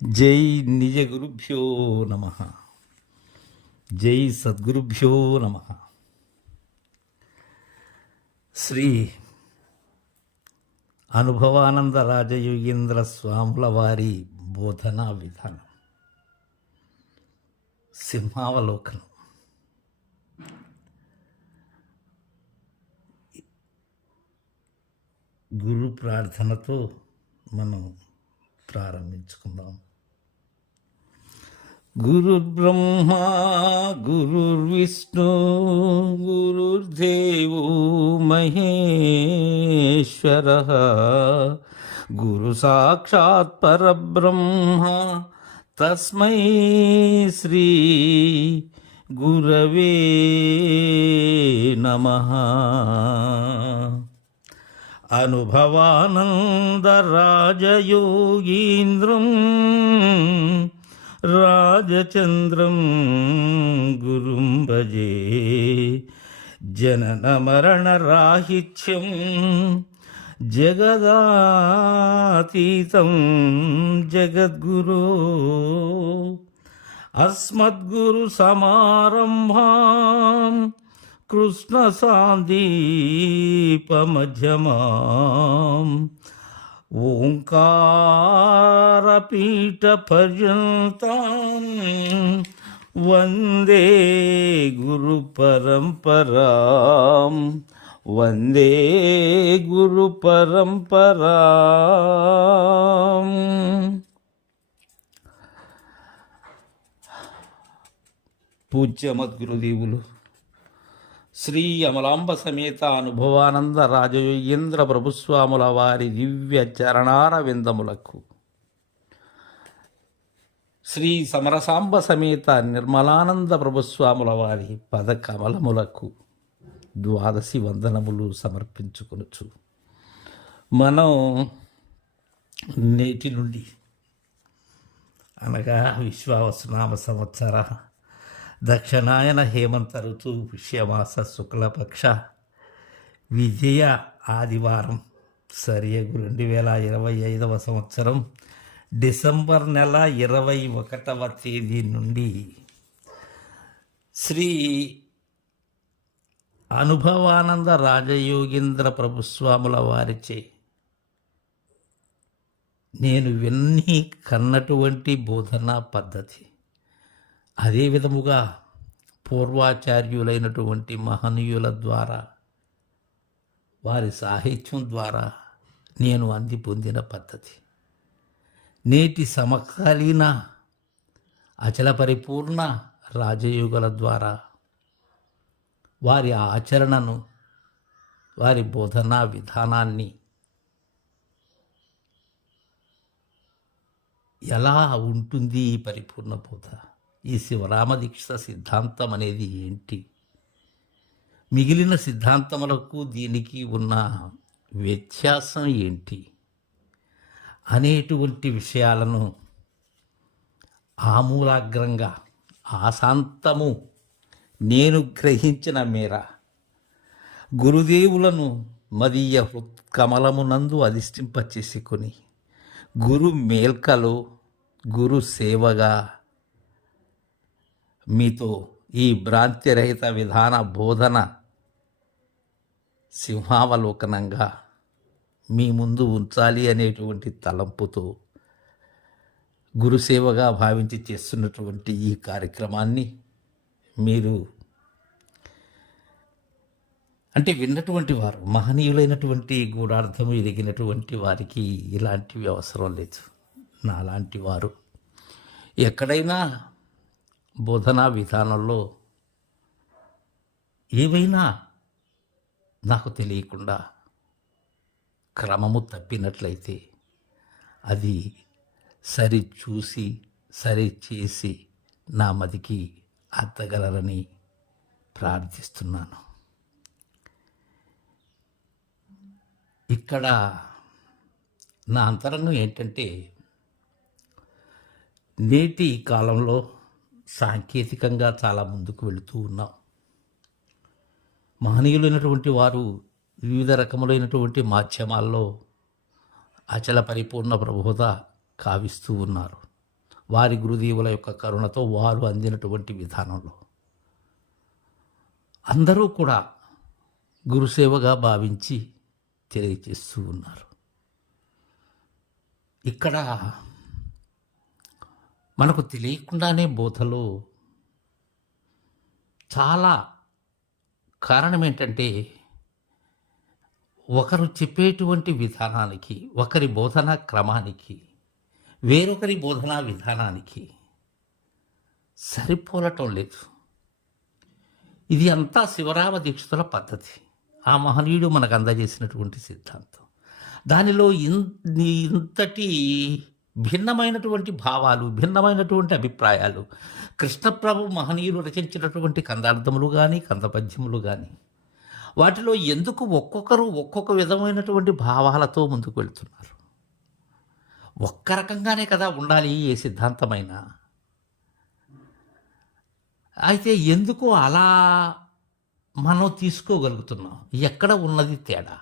జై నిజ గురుభ్యో నమ. జై సద్గురుభ్యో నమ. శ్రీ అనుభవానంద రాజయోగీంద్ర స్వాముల వారి బోధనా విధానం సింహావలోకనం. గురు ప్రార్థనతో మనం ప్రారంభించుకుందాం. గురుర్బ్రహ్మా గురుర్విష్ణు గురుర్దేవో మహేశ్వరః గురు సాక్షాత్ పరబ్రహ్మ తస్మై శ్రీ గురవే నమః. అనుభవానందరాజయోగీంద్రం రాజచంద్రం గురుం భజే. జనన మరణ రాహిత్యం జగదాతీతం జగద్గురో. అస్మద్గురు సమారంభాం కృష్ణ సాందీపమధ్యమాం ఓంకారపీఠ పర్యంతం వందే గురు పరంపరాం. వందే గురు పరంపరాం. పూజ్య మద్గురుదేవులు శ్రీ అమలాంబ సమేత అనుభవానంద రాజయోగీంద్ర ప్రభుస్వాముల వారి దివ్య చరణార విందములకు, శ్రీ సమరసాంబ సమేత నిర్మలానంద ప్రభుస్వాముల వారి పద కమలములకు ద్వాదశి వందనములు సమర్పించుకొనుచు మనం నేటి నుండి అనగా విశ్వావసునామ సంవత్సర దక్షిణాయన హేమంత ఋతు పుష్యమాస శుక్లపక్ష విజయ ఆదివారం సరియగు 2025 సంవత్సరం డిసెంబర్ నెల 21వ తేదీ నుండి శ్రీ అనుభవానంద రాజయోగీంద్ర ప్రభుస్వాముల వారిచే నేను విన్ని కన్నటువంటి బోధనా పద్ధతి, అదే విధముగా పూర్వాచార్యులైనటువంటి మహనీయుల ద్వారా వారి సాహిత్యం ద్వారా నేను అంది పొందిన పద్ధతి, నేటి సమకాలీన అచల పరిపూర్ణ రాజయోగుల ద్వారా వారి ఆచరణను, వారి బోధనా విధానాన్ని ఎలా ఉంటుంది ఈ పరిపూర్ణ బోధ, ఈ శివరామదీక్ష సిద్ధాంతం అనేది ఏంటి, మిగిలిన సిద్ధాంతములకు దీనికి ఉన్న వ్యత్యాసం ఏంటి అనేటువంటి విషయాలను ఆమూలాగ్రంగా ఆశాంతము నేను గ్రహించిన మేర గురుదేవులను మదీయ హృత్కమలమునందు అధిష్ఠింపచేసుకొని గురు మేల్కలో గురు సేవగా మీతో ఈ భ్రాంతిరహిత విధాన బోధన సింహావలోకనంగా మీ ముందు ఉంచాలి అనేటువంటి తలంపుతో గురుసేవగా భావించి చేస్తున్నటువంటి ఈ కార్యక్రమాన్ని మీరు అంటే విన్నటువంటి వారు, మహనీయులైనటువంటి గూఢార్థము ఎదిగినటువంటి వారికి ఇలాంటివి అవసరం లేదు. నాలాంటి వారు ఎక్కడైనా బోధనా విధానంలో ఏవైనా నాకు తెలియకుండా క్రమము తప్పినట్లయితే అది సరి చూసి సరి చేసి నా మదికి అద్దగలరని ప్రార్థిస్తున్నాను. ఇక్కడ నా అంతరంగం ఏంటంటే, నేటి కాలంలో సాంకేతికంగా చాలా ముందుకు వెళుతూ ఉన్నాం. మహనీయులైనటువంటి వారు వివిధ రకములైనటువంటి మాధ్యమాల్లో అచల పరిపూర్ణ ప్రబోధ కావిస్తూ ఉన్నారు. వారి గురుదేవుల యొక్క కరుణతో వారు అందినటువంటి విధానంలో అందరూ కూడా గురుసేవగా భావించి తెలియజేస్తూ ఉన్నారు. ఇక్కడ మనకు తెలియకుండానే బోధలో చాలా కారణం ఏంటంటే, ఒకరు చెప్పేటువంటి విధానానికి, ఒకరి బోధనా క్రమానికి, వేరొకరి బోధనా విధానానికి సరిపోలటం లేదు. ఇది అంతా శివరామ దీక్షితుల పద్ధతి. ఆ మహనీయుడు మనకు అందజేసినటువంటి సిద్ధాంతం. దానిలో ఇంతటి భిన్నమైనటువంటి భావాలు, భిన్నమైనటువంటి అభిప్రాయాలు కృష్ణప్రభు మహనీయులు రచించినటువంటి కందార్థములు కానీ, కందపద్యములు కానీ, వాటిలో ఎందుకు ఒక్కొక్కరు ఒక్కొక్క విధమైనటువంటి భావాలతో ముందుకు వెళ్తున్నారు? ఒక్క రకంగానే కదా ఉండాలి ఏ సిద్ధాంతమైనా. అయితే ఎందుకు అలా మనం తీసుకోగలుగుతున్నాం? ఎక్కడ ఉన్నది తేడా?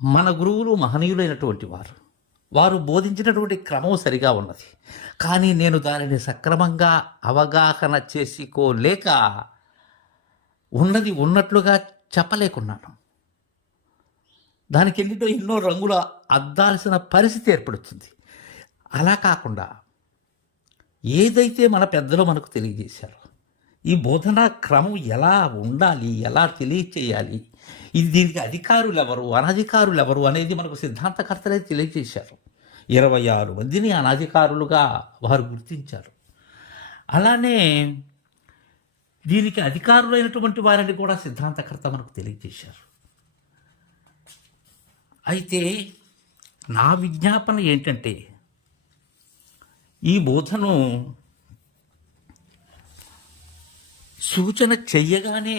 మన గురువులు మహనీయులైనటువంటి వారు బోధించినటువంటి క్రమం సరిగా ఉన్నది. కానీ నేను దానిని సక్రమంగా అవగాహన చేసుకోలేక ఉన్నది ఉన్నట్లుగా చెప్పలేకున్నాను. దానికి ఎన్నో రంగుల అద్దాల్సిన పరిస్థితి ఏర్పడుతుంది. అలా కాకుండా ఏదైతే మన పెద్దలు మనకు తెలియజేశారో, ఈ బోధనా క్రమం ఎలా ఉండాలి, ఎలా తెలియచేయాలి, దీనికి అధికారులు ఎవరు, అనధికారులు ఎవరు అనేది మనకు సిద్ధాంతకర్తలే తెలియజేశారు. 26 మందిని అనధికారులుగా వారు గుర్తించారు. అలానే దీనికి అధికారులైనటువంటి వారిని కూడా సిద్ధాంతకర్త మనకు తెలియజేశారు. అయితే నా విజ్ఞాపన ఏంటంటే, ఈ బోధను సూచన చెయ్యగానే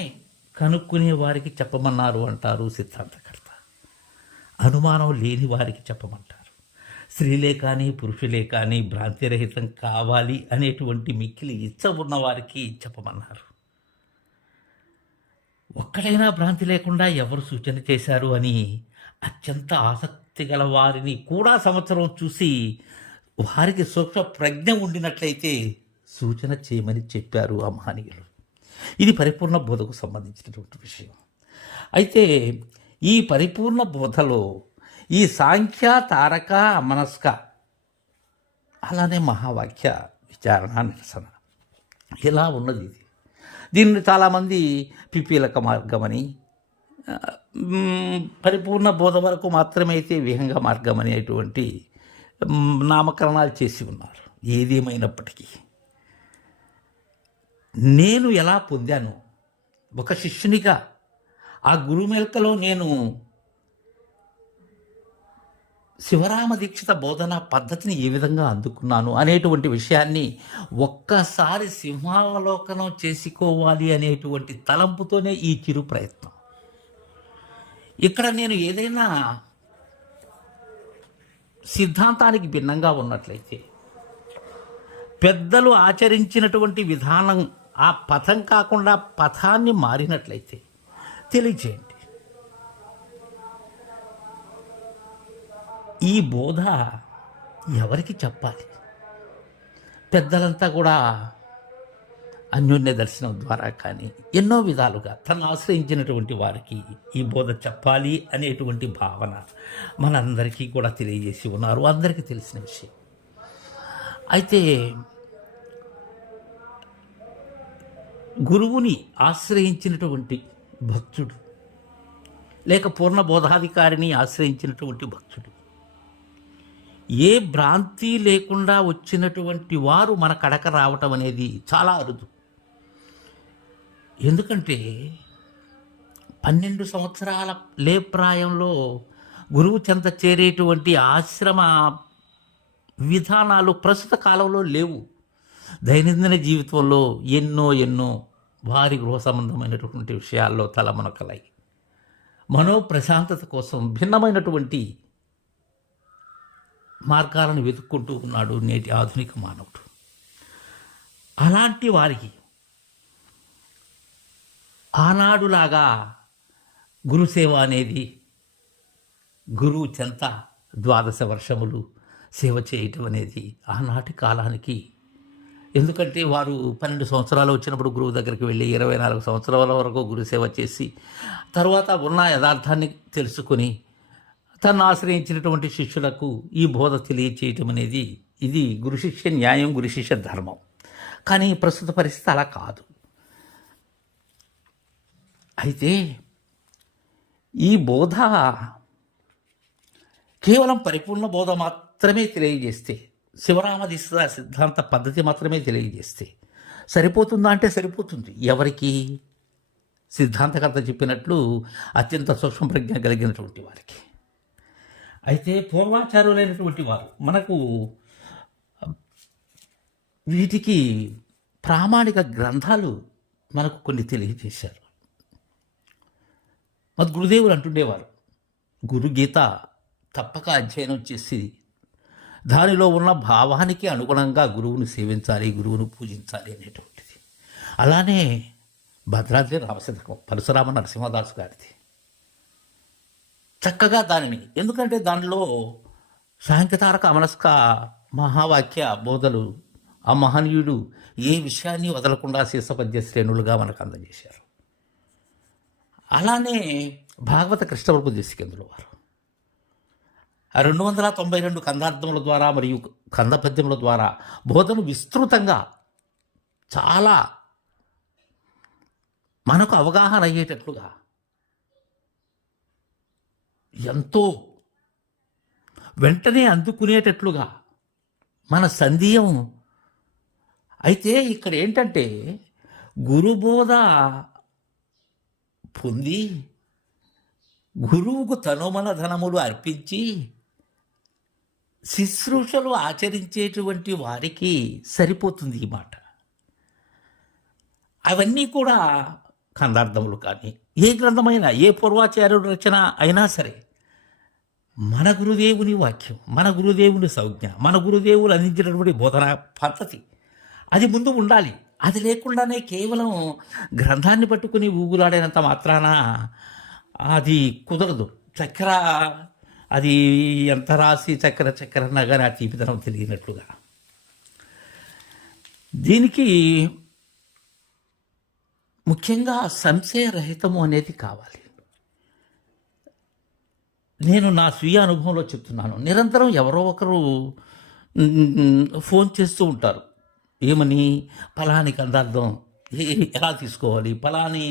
కనుక్కునే వారికి చెప్పమన్నారు అంటారు సిద్ధాంతకర్త. అనుమానం లేని వారికి చెప్పమంటారు. స్త్రీలే కానీ పురుషులే కానీ భ్రాంతిరహితం కావాలి అనేటువంటి మిక్కిలి ఇచ్చ ఉన్న వారికి చెప్పమన్నారు. ఒక్కడైనా భ్రాంతి లేకుండా ఎవరు సూచన చేశారు అని అత్యంత ఆసక్తి గల వారిని కూడా సంవత్సరం చూసి వారికి సూక్ష్మ ప్రజ్ఞ ఉండినట్లయితే సూచన చేయమని చెప్పారు ఆ మహనీయులు. ఇది పరిపూర్ణ బోధకు సంబంధించినటువంటి విషయం. అయితే ఈ పరిపూర్ణ బోధలో ఈ సాంఖ్య, తారక, మనస్క, అలానే మహావాక్య విచారణ, నిరసన ఇలా ఉన్నది. దీన్ని చాలామంది పిపీలక మార్గమని, పరిపూర్ణ బోధ వరకు మాత్రమే అయితే విహంగ మార్గం అనేటువంటి నామకరణాలు చేసి ఉన్నారు. ఏదేమైనప్పటికీ నేను ఎలా పొందాను, ఒక శిష్యునిగా ఆ గురుమెల్కలో నేను శివరామ దీక్షిత బోధనా పద్ధతిని ఏ విధంగా అందుకున్నాను అనేటువంటి విషయాన్ని ఒక్కసారి సింహావలోకనం చేసుకోవాలి అనేటువంటి తలంపుతోనే ఈ చిరు ప్రయత్నం. ఇక్కడ నేను ఏదైనా సిద్ధాంతానికి భిన్నంగా ఉన్నట్లయితే, పెద్దలు ఆచరించినటువంటి విధానం ఆ పథం కాకుండా పథాన్ని మారినట్లయితే తెలియచేయండి. ఈ బోధ ఎవరికి చెప్పాలి? పెద్దలంతా కూడా అన్యోన్య దర్శనం ద్వారా కానీ ఎన్నో విధాలుగా తను ఆశ్రయించినటువంటి వారికి ఈ బోధ చెప్పాలి అనేటువంటి భావన మనందరికీ కూడా తెలియజేసి ఉన్నారు. అందరికీ తెలిసిన విషయం. అయితే గురువుని ఆశ్రయించినటువంటి భక్తుడు, లేక పూర్ణ బోధాధికారిని ఆశ్రయించినటువంటి భక్తుడు, ఏ భ్రాంతి లేకుండా వచ్చినటువంటి వారు మన కడక రావటం అనేది చాలా అరుదు. ఎందుకంటే 12 సంవత్సరాల లేప్రాయంలో గురువు చెంత చేరేటువంటి ఆశ్రమ విధానాలు ప్రస్తుత కాలంలో లేవు. దైనందిన జీవితంలో ఎన్నో వారి గృహ సంబంధమైనటువంటి విషయాల్లో తలమునకలై మనోప్రశాంతత కోసం భిన్నమైనటువంటి మార్గాలను వెతుక్కుంటూ ఉన్నాడు నేటి ఆధునిక మానవుడు. అలాంటి వారికి ఆనాడులాగా గురుసేవ అనేది గురువు చెంత 12 వర్షములు సేవ చేయటం అనేది ఆనాటి కాలానికి, ఎందుకంటే వారు 12 సంవత్సరాలు వచ్చినప్పుడు గురువు దగ్గరికి వెళ్ళి 24 సంవత్సరాల వరకు గురు సేవ చేసి తర్వాత ఉన్న యథార్థాన్ని తెలుసుకొని తను ఆశ్రయించినటువంటి శిష్యులకు ఈ బోధ తెలియచేయటం అనేది ఇది గురు శిష్య న్యాయం, గురు శిష్య ధర్మం. కానీ ప్రస్తుత పరిస్థితి అలా కాదు. అయితే ఈ బోధ కేవలం పరిపూర్ణ బోధ మాత్రమే తెలియజేస్తే, శివరామదీక్ష సిద్ధాంత పద్ధతి మాత్రమే తెలియజేస్తే సరిపోతుందా అంటే సరిపోతుంది. ఎవరికి? సిద్ధాంతకర్త చెప్పినట్లు అత్యంత సూక్ష్మ ప్రజ్ఞ కలిగినటువంటి వారికి. అయితే పూర్వాచార్యులైనటువంటి వారు మనకు వీటికి ప్రామాణిక గ్రంథాలు మనకు కొన్ని తెలియజేశారు. మరి గురుదేవులు అంటుండేవారు, గురుగీత తప్పక అధ్యయనం చేసి దానిలో ఉన్న భావానికి అనుగుణంగా గురువుని సేవించాలి, గురువును పూజించాలి అనేటువంటిది. అలానే భద్రాద్రి రామశతకం పరశురామ నరసింహదాసు గారిది చక్కగా దానిని, ఎందుకంటే దానిలో సాంఖ్యతారక అమనస్క మహావాక్య బోధలు ఆ మహనీయుడు ఏ విషయాన్ని వదలకుండా శీర్షపద్య శ్రేణులుగా మనకు అందజేశారు. అలానే భాగవత కృష్ణప్రభు దేశికేంద్రుల వారు 292 కందార్థముల ద్వారా మరియు కంద పద్యముల ద్వారా బోధను విస్తృతంగా చాలా మనకు అవగాహన అయ్యేటట్లుగా ఎంతో వెంటనే అందుకునేటట్లుగా మన సందేహం. అయితే ఇక్కడ ఏంటంటే గురుబోధ పొంది గురువుకు తనుమన ధనములు అర్పించి శుశ్రూషలు ఆచరించేటువంటి వారికి సరిపోతుంది ఈ మాట. అవన్నీ కూడా కందార్థములు కానీ ఏ గ్రంథమైనా, ఏ పూర్వాచార్యుడు రచన అయినా సరే, మన గురుదేవుని వాక్యం, మన గురుదేవుని సంజ్ఞ, మన గురుదేవులు అందించినటువంటి బోధనా పద్ధతి అది ముందు ఉండాలి. అది లేకుండానే కేవలం గ్రంథాన్ని పట్టుకుని ఊగులాడినంత మాత్రాన అది కుదరదు. చక్కెర అది ఎంత రాసి చక్కెర నగానే ఆ తీపిదనం తెలియనట్లుగా. దీనికి ముఖ్యంగా సంశయరహితము అనేది కావాలి. నేను నా స్వీయ అనుభవంలో చెప్తున్నాను. నిరంతరం ఎవరో ఒకరు ఫోన్ చేస్తూ ఉంటారు. ఏమని? ఫలాని కందార్థం ఎలా తీసుకోవాలి, ఫలాని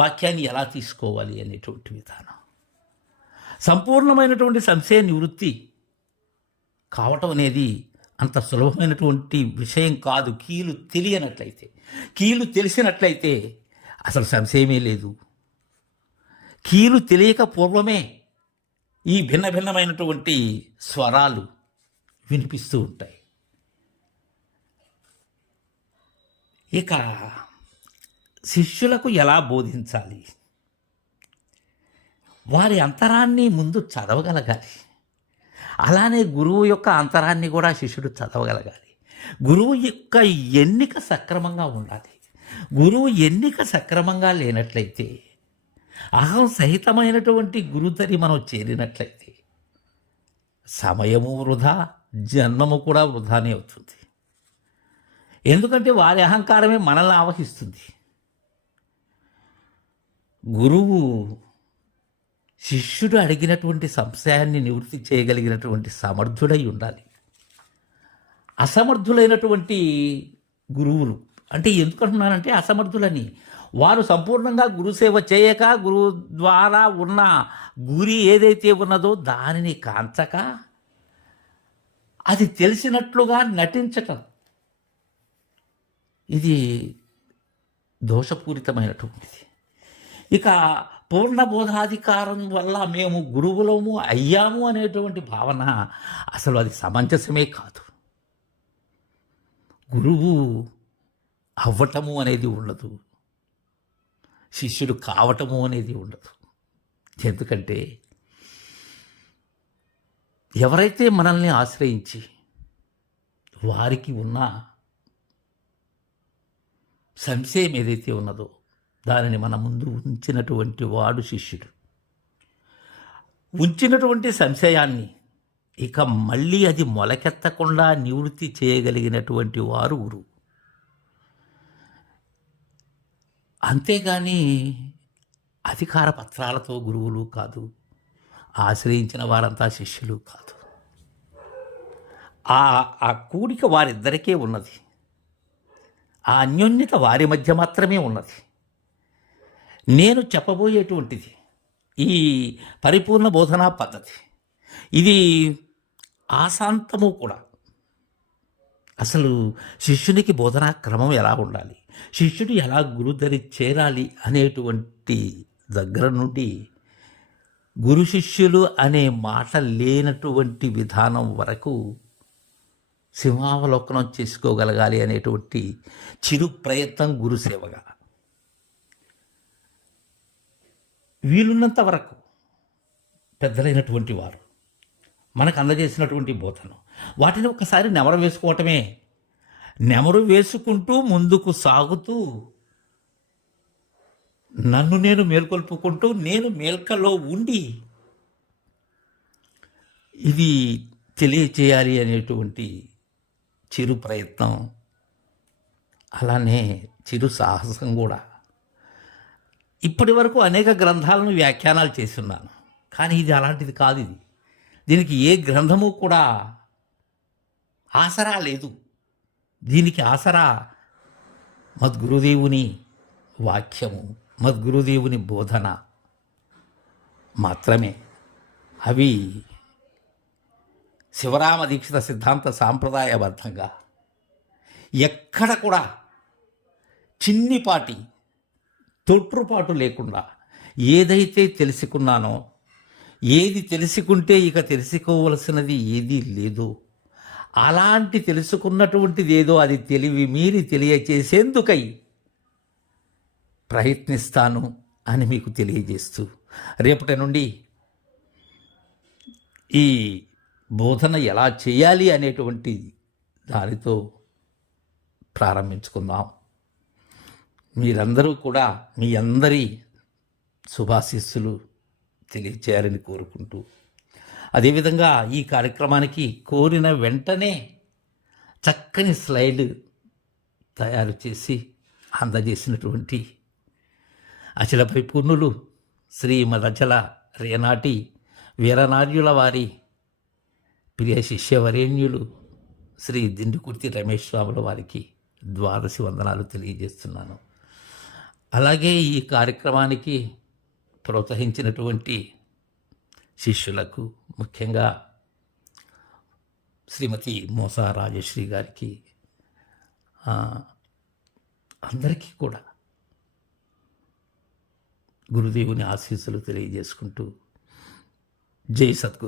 వాక్యాన్ని ఎలా తీసుకోవాలి అనేటువంటి విధానం. సంపూర్ణమైనటువంటి సంశయ నివృత్తి కావటం అనేది అంత సులభమైనటువంటి విషయం కాదు. కీలు తెలియనట్లయితే, కీలు తెలిసినట్లయితే అసలు సంశయమే లేదు. కీలు తెలియక పూర్వమే ఈ భిన్న భిన్నమైనటువంటి స్వరాలు వినిపిస్తూ ఉంటాయి. ఇక శిష్యులకు ఎలా బోధించాలి? వారి అంతరాన్ని ముందు చదవగలగాలి. అలానే గురువు యొక్క అంతరాన్ని కూడా శిష్యుడు చదవగలగాలి. గురువు యొక్క ఎన్నిక సక్రమంగా ఉండాలి. గురువు ఎన్నిక సక్రమంగా లేనట్లయితే, అహం సహితమైనటువంటి గురుతరి మనం చేరినట్లయితే సమయము వృధా, జన్మము కూడా వృధానే అవుతుంది. ఎందుకంటే వారి అహంకారమే మనల్ని ఆవహిస్తుంది. గురువు శిష్యుడు అడిగినటువంటి సంశయాన్ని నివృత్తి చేయగలిగినటువంటి సమర్థుడై ఉండాలి. అసమర్థులైనటువంటి గురువులు అంటే ఎందుకంటున్నానంటే అసమర్థులని, వారు సంపూర్ణంగా గురుసేవ చేయక గురువు ద్వారా ఉన్న గురి ఏదైతే ఉన్నదో దానిని కాంచక అది తెలిసినట్లుగా నటించటం, ఇది దోషపూరితమైనటువంటిది. ఇక పూర్ణ బోధాధికారం వల్ల మేము గురువులము అయ్యాము అనేటువంటి భావన అసలు అది సమంజసమే కాదు. గురువు అవ్వటము అనేది ఉండదు, శిష్యుడు కావటము అనేది ఉండదు. ఎందుకంటే ఎవరైతే మనల్ని ఆశ్రయించి వారికి ఉన్న సంశయం ఏదైతే ఉన్నదో దానిని మన ముందు ఉంచినటువంటి వాడు శిష్యుడు. ఉంచినటువంటి సంశయాన్ని ఇక మళ్ళీ అది మొలకెత్తకుండా నివృత్తి చేయగలిగినటువంటి వారు గురువు. అంతేగాని అధికార పత్రాలతో గురువులు కాదు, ఆశ్రయించిన వారంతా శిష్యులు కాదు. ఆ ఆ కూడిక వారిద్దరికే ఉన్నది. ఆ అన్యోన్యత వారి మధ్య మాత్రమే ఉన్నది. నేను చెప్పబోయేటువంటిది ఈ పరిపూర్ణ బోధనా పద్ధతి, ఇది ఆశాంతము కూడా. అసలు శిష్యునికి బోధనా క్రమం ఎలా ఉండాలి, శిష్యుడు ఎలా గురుదరి చేరాలి అనేటువంటి దగ్గర నుండి గురు శిష్యులు అనే మాట లేనటువంటి విధానం వరకు సింహావలోకనం చేసుకోగలగాలి అనేటువంటి చిరు ప్రయత్నం గురుసేవగా. వీలున్నంత వరకు పెద్దలైనటువంటి వారు మనకు అందజేసినటువంటి బోధన, వాటిని ఒకసారి నెమరు వేసుకోవటమే. నెమరు వేసుకుంటూ ముందుకు సాగుతూ నన్ను నేను మేల్కొల్పుకుంటూ నేను మేల్కలో ఉండి ఇది తెలియచేయాలి అనేటువంటి చిరు ప్రయత్నం, అలానే చిరు సాహసం కూడా. ఇప్పటి వరకు అనేక గ్రంథాలను వ్యాఖ్యానాలు చేస్తున్నాను, కానీ ఇది అలాంటిది కాదు. దీనికి ఏ గ్రంథము కూడా ఆసరా లేదు. దీనికి ఆసరా మద్గురుదేవుని వాక్యము, మద్గురుదేవుని బోధన మాత్రమే. అవి శివరామ దీక్షిత సిద్ధాంత సాంప్రదాయబద్ధంగా ఎక్కడ కూడా చిన్నిపాటి తొట్రుపాటు లేకుండా ఏదైతే తెలుసుకున్నానో, ఏది తెలుసుకుంటే ఇక తెలుసుకోవలసినది ఏదీ లేదో, అలాంటి తెలుసుకున్నటువంటిది ఏదో అది తెలివి మీరి తెలియచేసేందుకై ప్రయత్నిస్తాను అని మీకు తెలియజేస్తూ, రేపటి నుండి ఈ బోధన ఎలా చేయాలి అనేటువంటి దానితో ప్రారంభించుకుందాం. మీరందరూ కూడా మీ అందరి శుభాశీస్సులు తెలియచేయాలని కోరుకుంటూ, అదేవిధంగా ఈ కార్యక్రమానికి కోరిన వెంటనే చక్కని స్లైడ్ తయారు చేసి అందజేసినటువంటి అచల పరిపూర్ణులు శ్రీమదచల రేనాటి వీరనార్యుల వారి ప్రియ శిష్యవరేణ్యులు శ్రీ దిండుకుర్తి రమేష్ స్వాముల వారికి ద్వాదశి వందనాలు తెలియజేస్తున్నాను. అలాగే ఈ కార్యక్రమానికి ప్రోత్సహించినటువంటి శిష్యులకు, ముఖ్యంగా శ్రీమతి మోసా రాజశ్రీ గారికి, అందరికీ కూడా గురుదేవుని ఆశీస్సులు తెలియజేసుకుంటూ, జై సద్గురు.